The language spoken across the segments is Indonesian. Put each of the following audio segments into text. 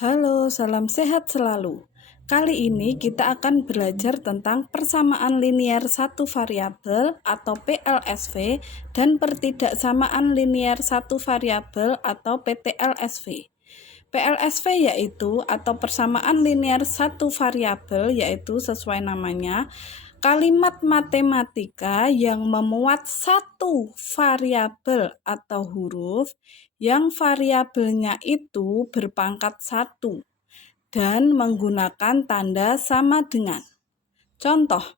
Halo, salam sehat selalu. Kali ini kita akan belajar tentang persamaan linier satu variabel atau PLSV dan pertidaksamaan linier satu variabel atau PTLSV. PLSV yaitu atau persamaan linier satu variabel yaitu sesuai namanya kalimat matematika yang memuat satu variabel atau huruf yang variabelnya itu berpangkat 1 dan menggunakan tanda sama dengan. Contoh,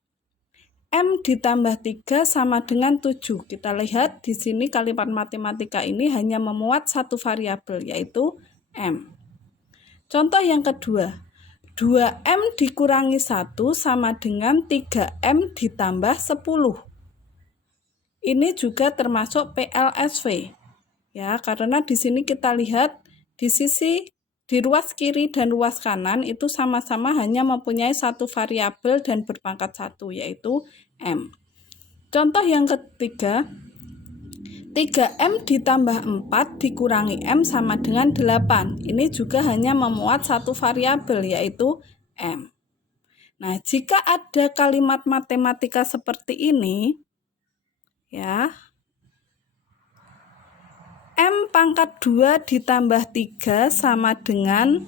M ditambah 3 sama dengan 7. Kita lihat di sini kalimat matematika ini hanya memuat satu variabel yaitu M. Contoh yang kedua, 2M dikurangi 1 sama dengan 3M ditambah 10. Ini juga termasuk PLSV. Ya, karena di sini kita lihat di ruas kiri dan ruas kanan itu sama-sama hanya mempunyai satu variabel dan berpangkat 1 yaitu M. Contoh yang ketiga, 3M ditambah 4 dikurangi M sama dengan 8. Ini juga hanya memuat satu variabel yaitu M. Nah, jika ada kalimat matematika seperti ini, ya, M pangkat 2 ditambah 3 sama dengan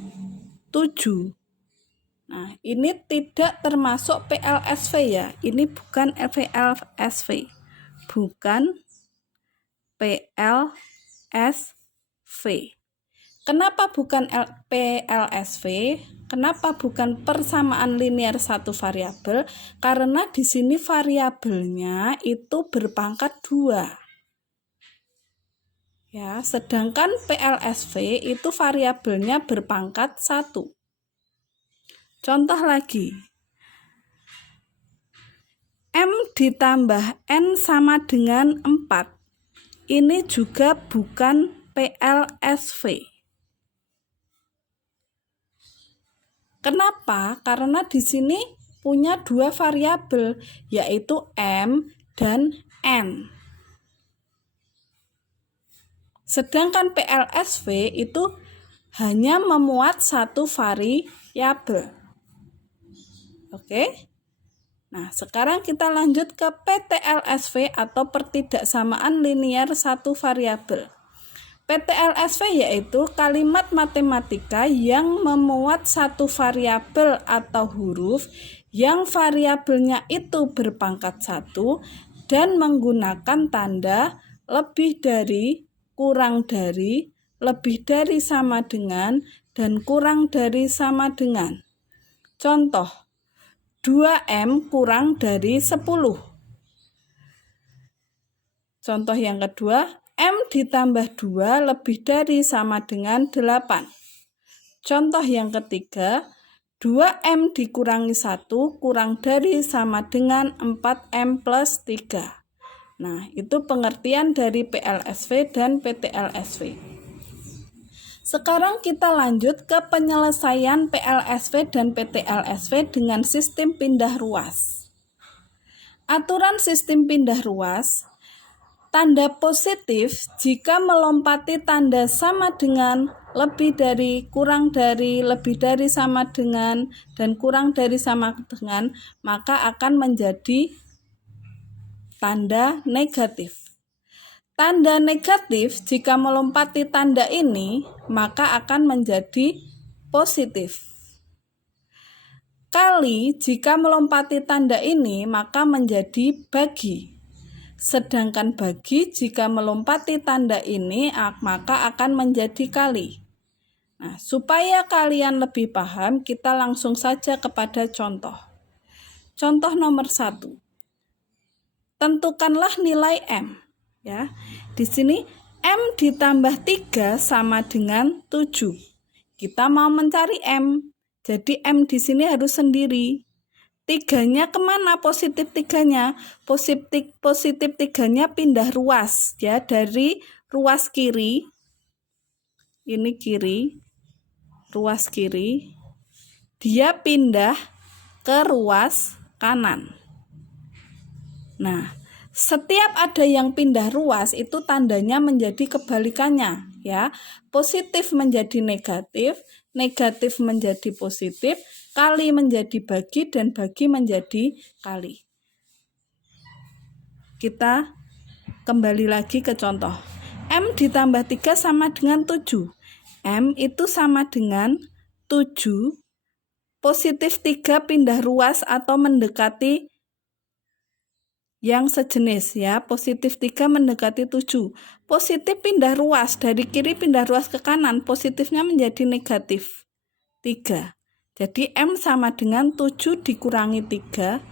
7. Nah, ini tidak termasuk PLSV ya. Ini bukan PLSV. Bukan PLSV. Kenapa bukan PLSV? Kenapa bukan persamaan linier satu variabel? Karena di sini variabelnya itu berpangkat 2. Ya, sedangkan PLSV itu variabelnya berpangkat 1. Contoh lagi. M ditambah N sama dengan 4. Ini juga bukan PLSV. Kenapa? Karena di sini punya dua variabel, yaitu M dan N. Sedangkan PLSV itu hanya memuat satu variabel. Oke? Nah, sekarang kita lanjut ke PTLSV atau pertidaksamaan linier satu variabel. PTLSV yaitu kalimat matematika yang memuat satu variabel atau huruf yang variabelnya itu berpangkat 1 dan menggunakan tanda lebih dari, kurang dari, lebih dari sama dengan, dan kurang dari sama dengan. Contoh, 2M kurang dari 10. Contoh yang kedua, M ditambah 2 lebih dari sama dengan 8. Contoh yang ketiga, 2M dikurangi 1 kurang dari sama dengan 4M plus 3. Nah, itu pengertian dari PLSV dan PTLSV. Sekarang kita lanjut ke penyelesaian PLSV dan PTLSV dengan sistem pindah ruas. Aturan sistem pindah ruas, tanda positif jika melompati tanda sama dengan, lebih dari, kurang dari, lebih dari sama dengan, dan kurang dari sama dengan, maka akan menjadi tanda negatif. Tanda negatif jika melompati tanda ini, maka akan menjadi positif. Kali jika melompati tanda ini, maka menjadi bagi. Sedangkan bagi jika melompati tanda ini, maka akan menjadi kali. Nah, supaya kalian lebih paham, kita langsung saja kepada contoh. Contoh nomor 1. Tentukanlah nilai M. Ya, di sini M ditambah 3 sama dengan 7. Kita mau mencari M. Jadi M di sini harus sendiri. 3-nya kemana positif 3-nya? Positif 3-nya pindah ruas ya, dari ruas kiri. Ini kiri. Ruas kiri. Dia pindah ke ruas kanan. Nah, setiap ada yang pindah ruas itu tandanya menjadi kebalikannya. ya. Positif menjadi negatif, negatif menjadi positif, kali menjadi bagi, dan bagi menjadi kali. Kita kembali lagi ke contoh. M ditambah 3 sama dengan 7. M itu sama dengan 7, positif 3 pindah ruas atau mendekati yang sejenis ya. Positif 3 mendekati 7. Positif pindah ruas, dari kiri pindah ruas ke kanan, positifnya menjadi negatif 3. Jadi M sama dengan 7 dikurangi 3,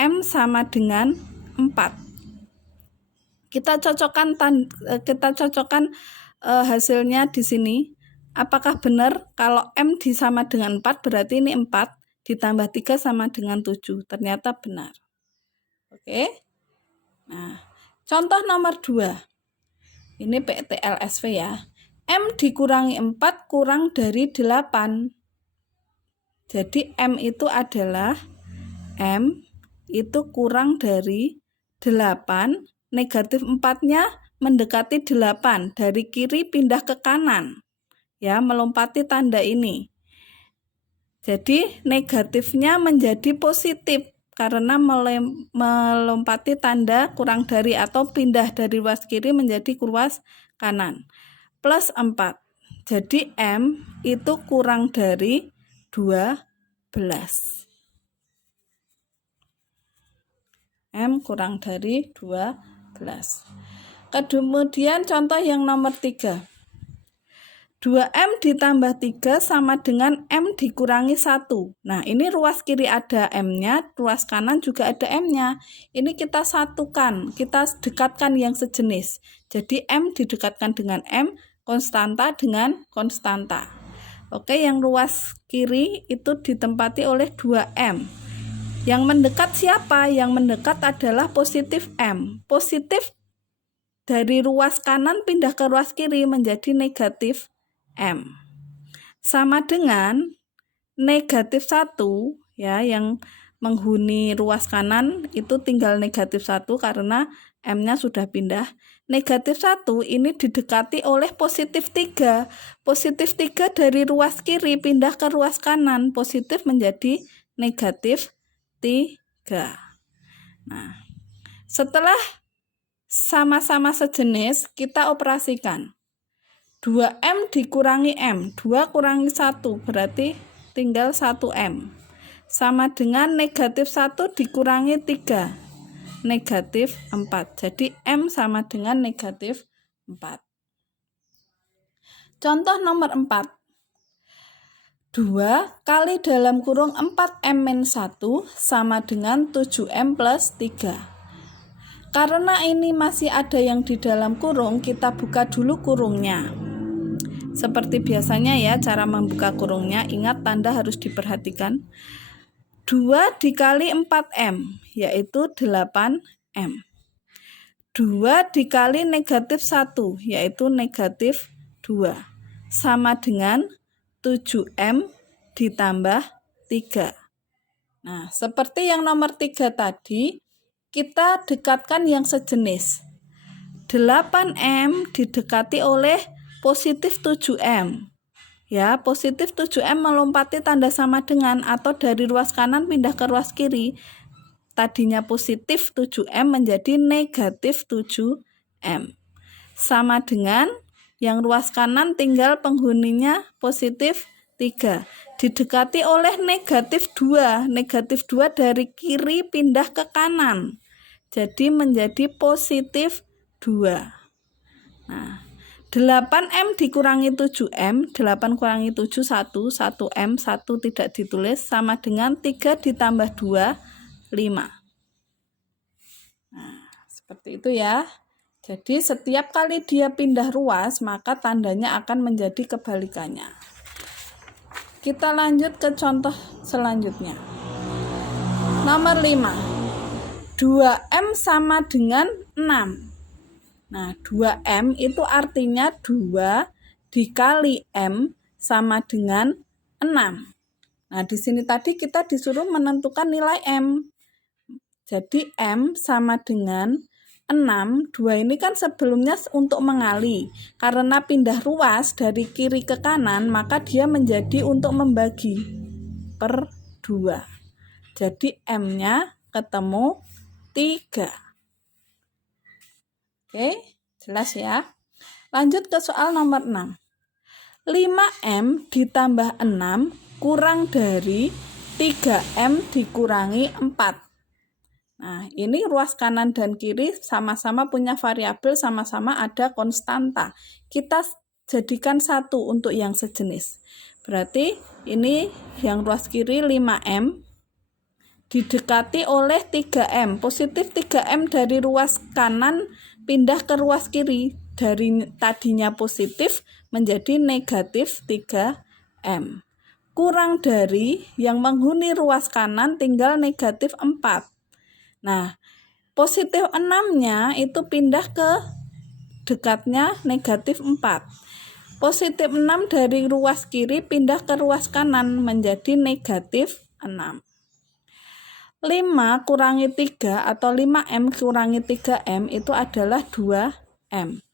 M sama dengan 4. Kita cocokkan hasilnya di sini. Apakah benar kalau M disama dengan 4 berarti ini 4 ditambah 3 sama dengan 7? Ternyata benar. Oke. Nah, contoh nomor 2. Ini PTLSV ya. M dikurangi 4 kurang dari 8. Jadi M itu adalah M itu kurang dari 8. Negatif 4-nya mendekati 8, dari kiri pindah ke kanan ya, melompati tanda ini. Jadi negatifnya menjadi positif karena melompati tanda kurang dari atau pindah dari ruas kiri menjadi ruas kanan. Plus 4. Jadi M itu kurang dari 12. M kurang dari 12. Kemudian contoh yang nomor 3. 2M ditambah 3 sama dengan M dikurangi 1. Nah, ini ruas kiri ada M-nya, ruas kanan juga ada M-nya. Ini kita satukan, kita dekatkan yang sejenis. Jadi M didekatkan dengan M, konstanta dengan konstanta. Oke, yang ruas kiri itu ditempati oleh 2M. Yang mendekat siapa? Yang mendekat adalah positif M. Positif dari ruas kanan pindah ke ruas kiri menjadi negatif M. Sama dengan negatif 1 ya, yang menghuni ruas kanan itu tinggal negatif 1 karena M-nya sudah pindah. Negatif 1 ini didekati oleh positif 3. Positif 3 dari ruas kiri pindah ke ruas kanan, positif menjadi negatif 3. Nah, setelah sama-sama sejenis, kita operasikan. 2M dikurangi M, 2 kurangi 1 berarti tinggal 1M. Sama dengan negatif 1 dikurangi 3, negatif 4. Jadi M sama dengan negatif 4. Contoh nomor 4. 2 kali dalam kurung 4M-1 sama dengan 7M plus 3. Karena ini masih ada yang di dalam kurung, kita buka dulu kurungnya. Seperti biasanya ya, cara membuka kurungnya, ingat tanda harus diperhatikan. 2 dikali 4M, yaitu 8M. 2 dikali negatif 1, yaitu negatif 2. Sama dengan 7M ditambah 3. Nah, seperti yang nomor 3 tadi, kita dekatkan yang sejenis. 8M didekati oleh positif 7M. Ya, positif 7M melompati tanda sama dengan atau dari ruas kanan pindah ke ruas kiri. Tadinya positif 7M menjadi negatif 7M. Sama dengan yang ruas kanan tinggal penghuninya positif 3. Didekati oleh negatif 2. Negatif 2 dari kiri pindah ke kanan. Jadi menjadi positif 2. Nah, 8M dikurangi 7M, 8 kurangi 7, 1, 1M, 1 tidak ditulis, sama dengan 3 ditambah 2, 5. Nah, seperti itu ya. Jadi setiap kali dia pindah ruas, maka tandanya akan menjadi kebalikannya. Kita lanjut ke contoh selanjutnya. Nomor 5. 2M sama dengan 6. Nah, 2M itu artinya 2 dikali M sama dengan 6. Nah, di sini tadi kita disuruh menentukan nilai M. Jadi M sama dengan 6, 2 ini kan sebelumnya untuk mengali. Karena pindah ruas dari kiri ke kanan, maka dia menjadi untuk membagi per 2. Jadi M-nya ketemu 3. Oke, jelas ya. Lanjut ke soal nomor 6. 5M ditambah 6 kurang dari 3M dikurangi 4. Nah, ini ruas kanan dan kiri sama-sama punya variabel, sama-sama ada konstanta. Kita jadikan satu untuk yang sejenis. Berarti ini yang ruas kiri 5M didekati oleh 3M. Positif 3M dari ruas kanan pindah ke ruas kiri. Dari tadinya positif menjadi negatif 3M. Kurang dari yang menghuni ruas kanan tinggal negatif 4. Nah, positif 6-nya itu pindah ke dekatnya negatif 4. Positif 6 dari ruas kiri pindah ke ruas kanan menjadi negatif 6. 5 kurangi 3 atau 5M kurangi 3M itu adalah 2M.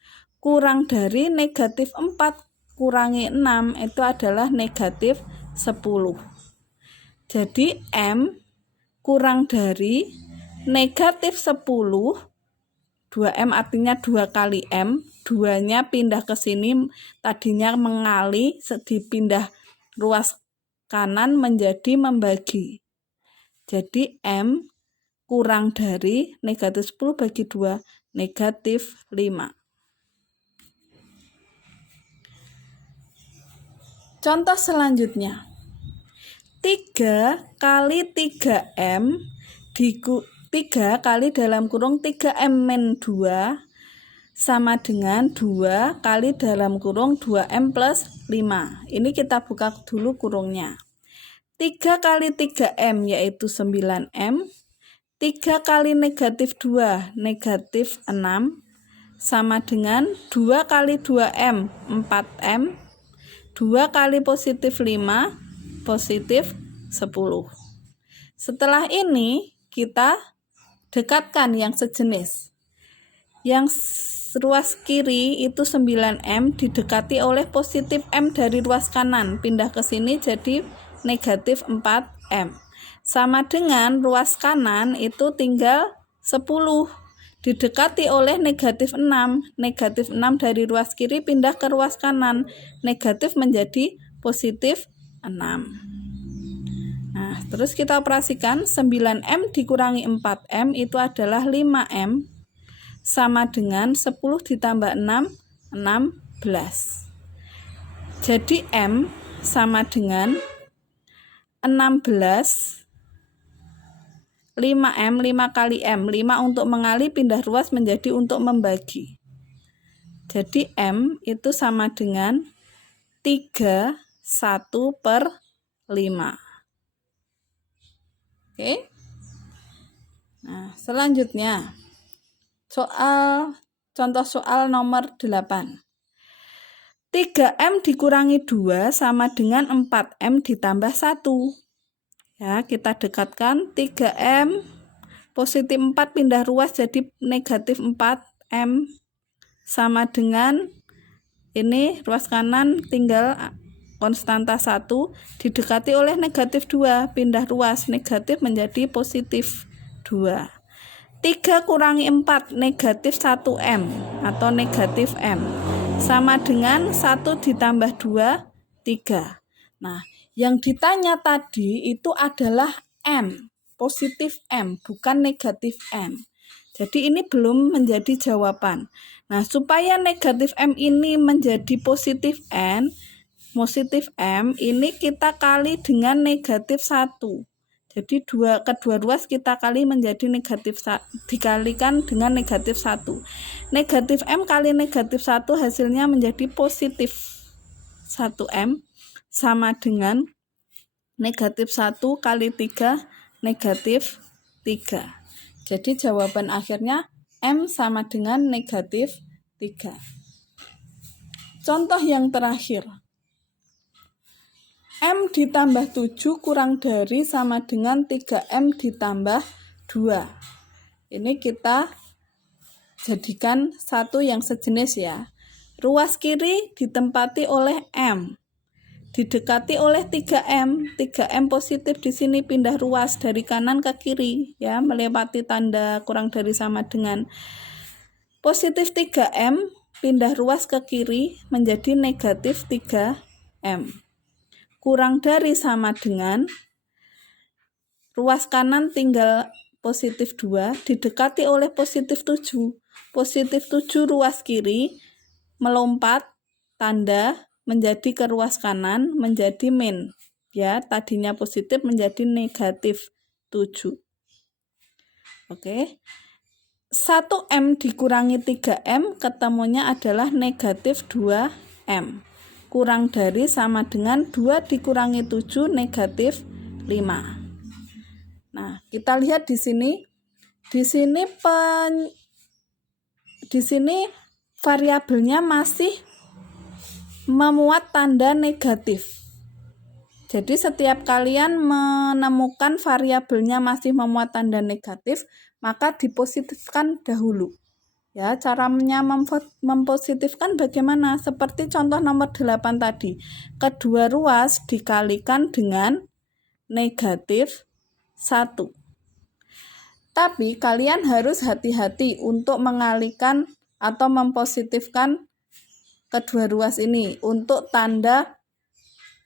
Kurang dari negatif 4 kurangi 6 itu adalah negatif 10. Jadi M kurang dari negatif 10, 2M artinya 2 kali M, 2-nya pindah ke sini, tadinya mengali, dipindah ruas kanan menjadi membagi. Jadi M kurang dari negatif 10 bagi 2, negatif 5. Contoh selanjutnya, 3 kali 3M 3 kali dalam kurung 3M min 2 sama dengan 2 kali dalam kurung 2M plus 5. Ini kita buka dulu kurungnya. 3 kali 3M yaitu 9M. 3 kali negatif 2 negatif 6 sama dengan 2 kali 2M 4M. 2 kali positif 5 positif 10. Setelah ini kita dekatkan yang sejenis. Yang ruas kiri itu 9M didekati oleh positif M dari ruas kanan. Pindah ke sini jadi negatif 4M. Sama dengan ruas kanan itu tinggal 10. Didekati oleh negatif 6. Negatif 6 dari ruas kiri pindah ke ruas kanan. Negatif menjadi positif 6. Nah, terus kita operasikan 9M dikurangi 4M itu adalah 5M sama dengan 10 ditambah 6, 16. Jadi M sama dengan 16, 5M, 5 kali M. 5 untuk mengali pindah ruas menjadi untuk membagi. Jadi M itu sama dengan 3, 1 per 5. Oke. Nah, selanjutnya contoh soal nomor 8. 3M dikurangi 2 sama dengan 4M ditambah 1. Ya, kita dekatkan 3M positif 4 pindah ruas jadi negatif 4M sama dengan ini ruas kanan tinggal konstanta 1 didekati oleh negatif 2, pindah ruas negatif menjadi positif 2. 3 kurangi 4 negatif 1M atau negatif M sama dengan 1 ditambah 2, 3. Nah, yang ditanya tadi itu adalah M, positif M, bukan negatif M. Jadi ini belum menjadi jawaban. Nah, supaya negatif M ini menjadi positif M, ini kita kali dengan negatif 1. Jadi kedua ruas kita kali menjadi negatif 1, dikalikan dengan negatif 1. Negatif M kali negatif 1 hasilnya menjadi positif 1M sama dengan negatif 1 kali 3 negatif 3. Jadi jawaban akhirnya M sama dengan negatif 3. Contoh yang terakhir. M ditambah 7 kurang dari sama dengan 3M ditambah 2. Ini kita jadikan satu yang sejenis ya. Ruas kiri ditempati oleh M, didekati oleh 3M. 3M positif di sini pindah ruas dari kanan ke kiri ya, melewati tanda kurang dari sama dengan. Positif 3M pindah ruas ke kiri menjadi negatif 3M. Kurang dari sama dengan, ruas kanan tinggal positif 2 didekati oleh positif 7. Positif 7 ruas kiri melompat tanda menjadi ke ruas kanan menjadi min. Ya, tadinya positif menjadi negatif 7. Oke. 1M dikurangi 3M ketemunya adalah negatif 2M. Kurang dari sama dengan 2 dikurangi 7 negatif 5. Nah, kita lihat di sini. Di sini variabelnya masih memuat tanda negatif. Jadi setiap kalian menemukan variabelnya masih memuat tanda negatif, maka dipositifkan dahulu. Ya, caranya mempositifkan bagaimana? Seperti contoh nomor 8 tadi. Kedua ruas dikalikan dengan negatif 1. Tapi kalian harus hati-hati untuk mengalihkan atau mempositifkan kedua ruas ini untuk tanda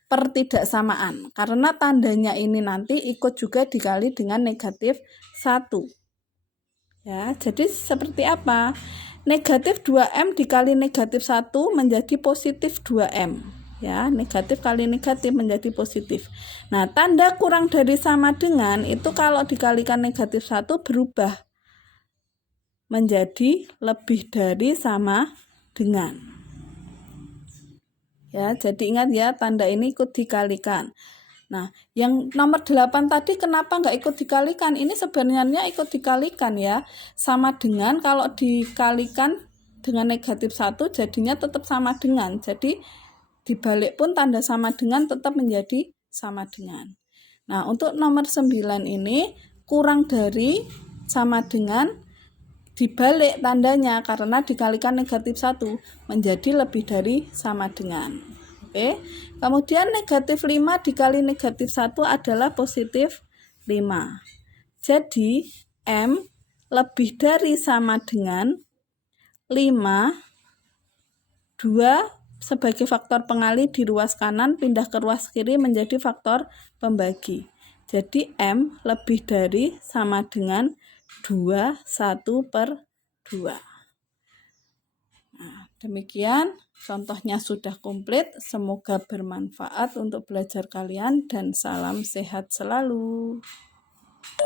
pertidaksamaan, karena tandanya ini nanti ikut juga dikali dengan negatif 1. Ya, jadi seperti apa? Negatif 2M dikali negatif 1 menjadi positif 2M. Ya, negatif kali negatif menjadi positif. Nah, tanda kurang dari sama dengan itu kalau dikalikan negatif 1 berubah menjadi lebih dari sama dengan. Ya, jadi ingat ya, tanda ini ikut dikalikan. Nah, yang nomor 8 tadi kenapa nggak ikut dikalikan? Ini sebenarnya ikut dikalikan ya. Sama dengan kalau dikalikan dengan negatif 1 jadinya tetap sama dengan. Jadi dibalik pun tanda sama dengan tetap menjadi sama dengan. Nah, untuk nomor 9 ini kurang dari sama dengan dibalik tandanya karena dikalikan negatif 1 menjadi lebih dari sama dengan. Oke. Kemudian negatif 5 dikali negatif 1 adalah positif 5. Jadi M lebih dari sama dengan 5, 2 sebagai faktor pengali di ruas kanan pindah ke ruas kiri menjadi faktor pembagi. Jadi M lebih dari sama dengan 2, 1/2. Nah, demikian contohnya sudah komplit. Semoga bermanfaat untuk belajar kalian dan salam sehat selalu.